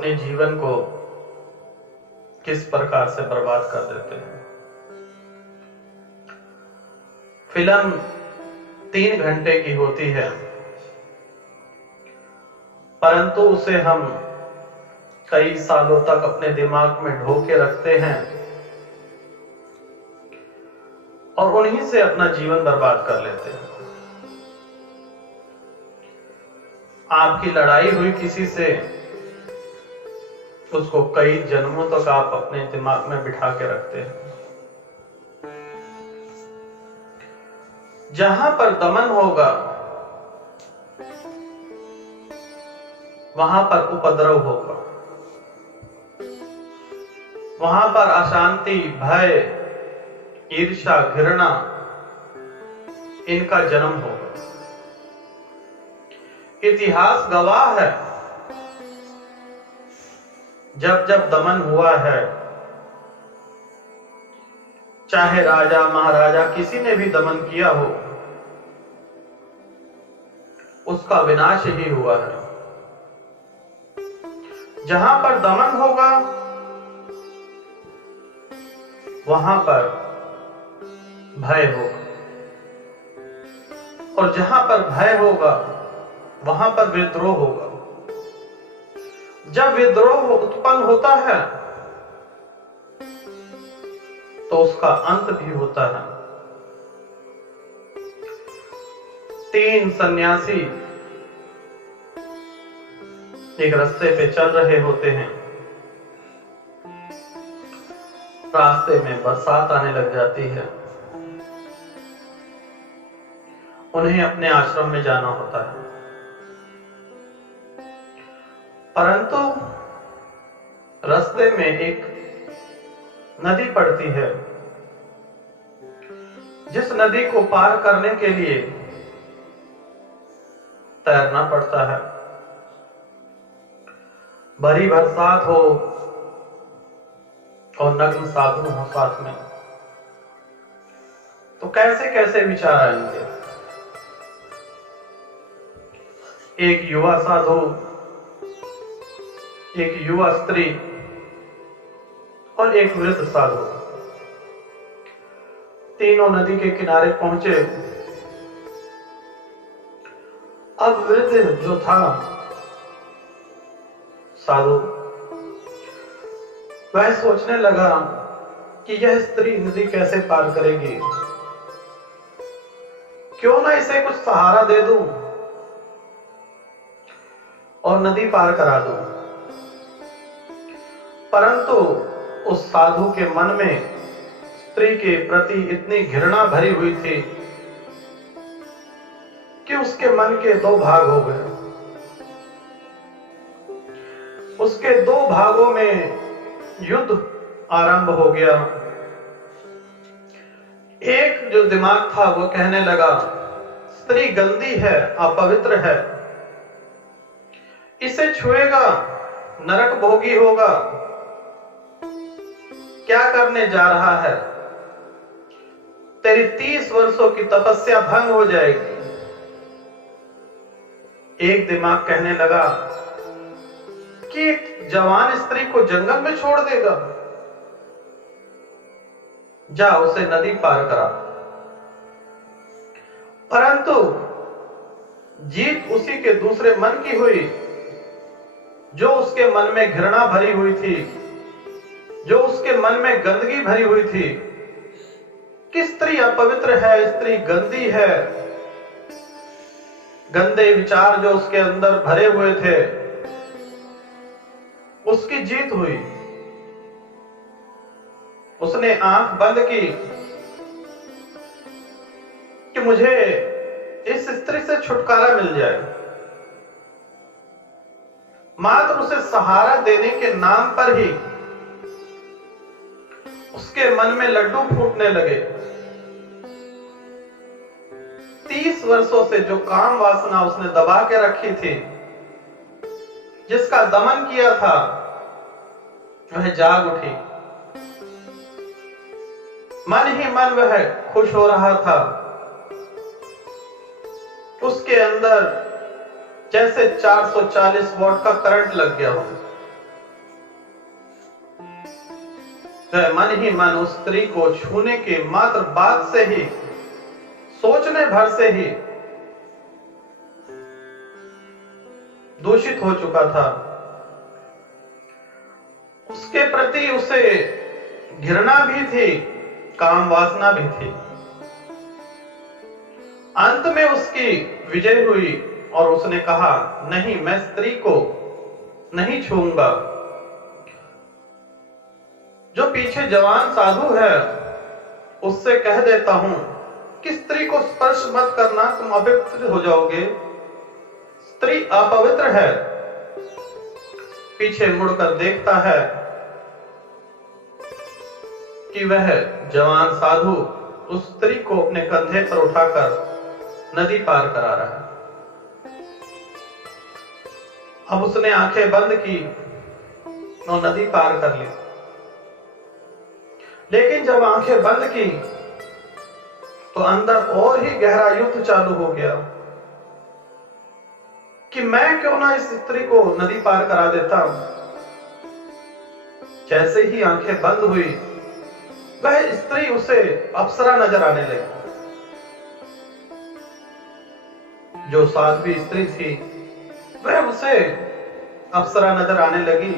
अपने जीवन को किस प्रकार से बर्बाद कर देते हैं। फिल्म 3 घंटे की होती है, परंतु उसे हम कई सालों तक अपने दिमाग में ढो के रखते हैं और उन्हीं से अपना जीवन बर्बाद कर लेते हैं। आपकी लड़ाई हुई किसी से, उसको कई जन्मों तक आप अपने दिमाग में बिठा के रखते हैं। जहां पर दमन होगा वहां पर उपद्रव होगा, वहां पर अशांति, भय, ईर्ष्या, घृणा, इनका जन्म होगा। इतिहास गवाह है, जब जब दमन हुआ है, चाहे राजा महाराजा किसी ने भी दमन किया हो, उसका विनाश ही हुआ है। जहां पर दमन होगा वहां पर भय होगा, और जहां पर भय होगा वहां पर विद्रोह होगा। जब विद्रोह उत्पन्न होता है तो उसका अंत भी होता है। 3 सन्यासी एक रास्ते पे चल रहे होते हैं। रास्ते में बरसात आने लग जाती है, उन्हें अपने आश्रम में जाना होता है। परंतु रास्ते में एक नदी पड़ती है, जिस नदी को पार करने के लिए तैरना पड़ता है। भरी बरसात हो और नग्न साधु हो साथ में, तो कैसे कैसे विचार आएंगे। एक युवा साधु, एक युवा स्त्री और एक वृद्ध साधु, तीनों नदी के किनारे पहुंचे। अब वृद्ध जो था साधु, वह सोचने लगा कि यह स्त्री नदी कैसे पार करेगी, क्यों ना इसे कुछ सहारा दे दूं और नदी पार करा दूं। परंतु उस साधु के मन में स्त्री के प्रति इतनी घृणा भरी हुई थी कि उसके मन के 2 भाग हो गए। उसके 2 भागों में युद्ध आरंभ हो गया। एक जो दिमाग था वो कहने लगा, स्त्री गंदी है, अपवित्र है, इसे छुएगा नरक भोगी होगा, क्या करने जा रहा है, तेरी 30 वर्षों की तपस्या भंग हो जाएगी। एक दिमाग कहने लगा कि एक जवान स्त्री को जंगल में छोड़ देगा, जा उसे नदी पार करा। परंतु जीत उसी के दूसरे मन की हुई, जो उसके मन में घृणा भरी हुई थी, जो उसके मन में गंदगी भरी हुई थी कि स्त्री अपवित्र है, स्त्री गंदी है। गंदे विचार जो उसके अंदर भरे हुए थे, उसकी जीत हुई। उसने आंख बंद की कि मुझे इस स्त्री से छुटकारा मिल जाए। मात्र उसे सहारा देने के नाम पर ही उसके मन में लड्डू फूटने लगे। 30 वर्षों से जो काम वासना उसने दबा के रखी थी, जिसका दमन किया था, वह जाग उठी। मन ही मन वह खुश हो रहा था। उसके अंदर जैसे 440 वोल्ट का करंट लग गया हो। वह मन ही मन उस स्त्री को छूने के मात्र बात से ही, सोचने भर से ही दूषित हो चुका था। उसके प्रति उसे घृणा भी थी, काम वासना भी थी। अंत में उसकी विजय हुई और उसने कहा, नहीं, मैं स्त्री को नहीं छूऊंगा। जो पीछे जवान साधु है उससे कह देता हूं कि स्त्री को स्पर्श मत करना, तुम अपवित्र हो जाओगे, स्त्री अपवित्र है। पीछे मुड़कर देखता है कि वह जवान साधु उस स्त्री को अपने कंधे पर उठाकर नदी पार करा रहा है। अब उसने आंखें बंद की और नदी पार कर ली। लेकिन जब आंखें बंद की तो अंदर और ही गहरा युद्ध चालू हो गया कि मैं क्यों ना इस स्त्री को नदी पार करा देता। जैसे ही आंखें बंद हुई, वह स्त्री उसे अप्सरा नजर आने लगी। जो साध्वी स्त्री थी वह उसे अप्सरा नजर आने लगी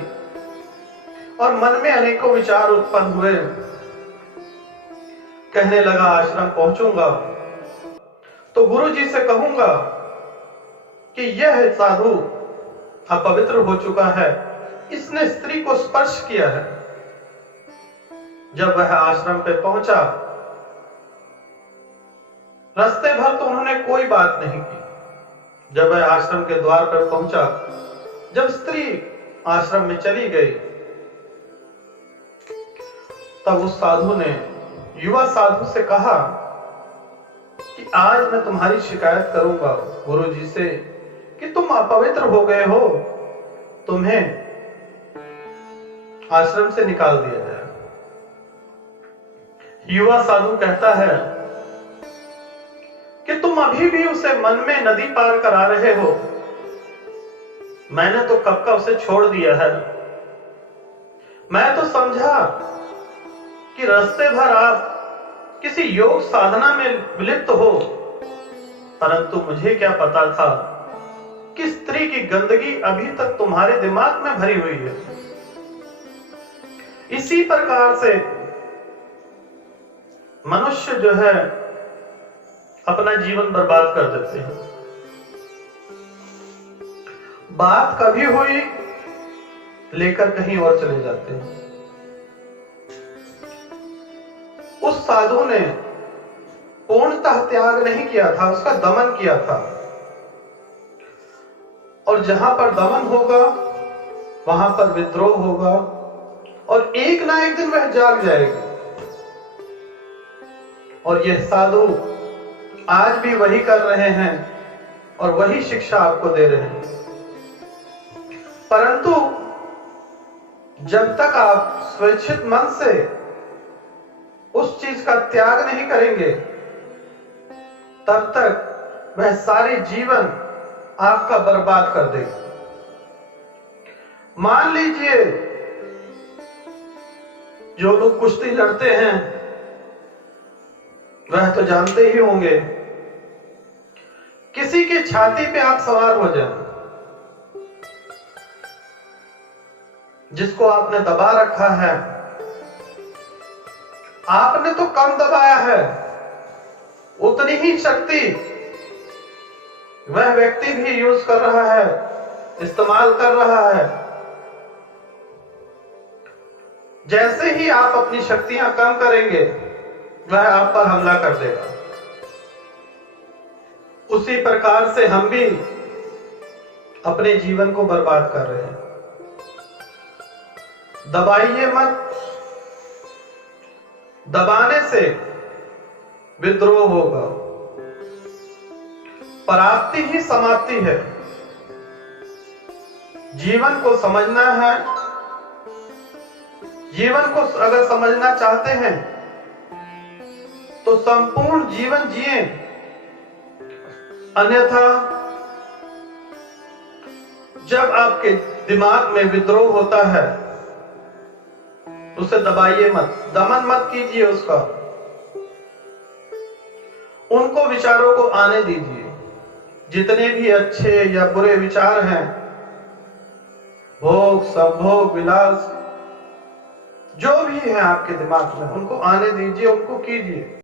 और मन में अनेकों विचार उत्पन्न हुए। कहने लगा, आश्रम पहुंचूंगा तो गुरु जी से कहूंगा कि यह साधु अपवित्र हो चुका है, इसने स्त्री को स्पर्श किया है। जब वह आश्रम पे पहुंचा, रास्ते भर तो उन्होंने कोई बात नहीं की। जब वह आश्रम के द्वार पर पहुंचा, जब स्त्री आश्रम में चली गई, तब उस साधु ने युवा साधु से कहा कि आज मैं तुम्हारी शिकायत करूंगा गुरु जी से कि तुम अपवित्र हो गए हो, तुम्हें आश्रम से निकाल दिया जाए। युवा साधु कहता है कि तुम अभी भी उसे मन में नदी पार करा रहे हो, मैंने तो कब का उसे छोड़ दिया है। मैं तो समझा कि रास्ते भर आप किसी योग साधना में विलिप्त हो, परंतु मुझे क्या पता था कि स्त्री की गंदगी अभी तक तुम्हारे दिमाग में भरी हुई है। इसी प्रकार से मनुष्य जो है अपना जीवन बर्बाद कर देते हैं। बात कभी हुई लेकर कहीं और चले जाते हैं। उस साधु ने पूर्णतः त्याग नहीं किया था, उसका दमन किया था। और जहां पर दमन होगा वहां पर विद्रोह होगा और एक ना एक दिन वह जाग जाएगी। और यह साधु आज भी वही कर रहे हैं और वही शिक्षा आपको दे रहे हैं। परंतु जब तक आप स्वेच्छित मन से उस चीज का त्याग नहीं करेंगे, तब तक वह सारी जीवन आपका बर्बाद कर देगा। मान लीजिए जो लोग कुश्ती लड़ते हैं वह तो जानते ही होंगे, किसी की छाती पे आप सवार हो जाएं, जिसको आपने दबा रखा है, आपने तो कम दबाया है, उतनी ही शक्ति वह व्यक्ति भी यूज कर रहा है, इस्तेमाल कर रहा है। जैसे ही आप अपनी शक्तियां कम करेंगे, वह आप पर हमला कर देगा। उसी प्रकार से हम भी अपने जीवन को बर्बाद कर रहे हैं। दबाइए मत, दबाने से विद्रोह होगा, प्राप्ति ही समाप्ति है। जीवन को समझना है, जीवन को अगर समझना चाहते हैं तो संपूर्ण जीवन जिए, अन्यथा जब आपके दिमाग में विद्रोह होता है उसे दबाइए मत, दमन मत कीजिए उसका। उनको विचारों को आने दीजिए। जितने भी अच्छे या बुरे विचार हैं, भोग, संभोग, विलास, जो भी है आपके दिमाग में, उनको आने दीजिए, उनको कीजिए।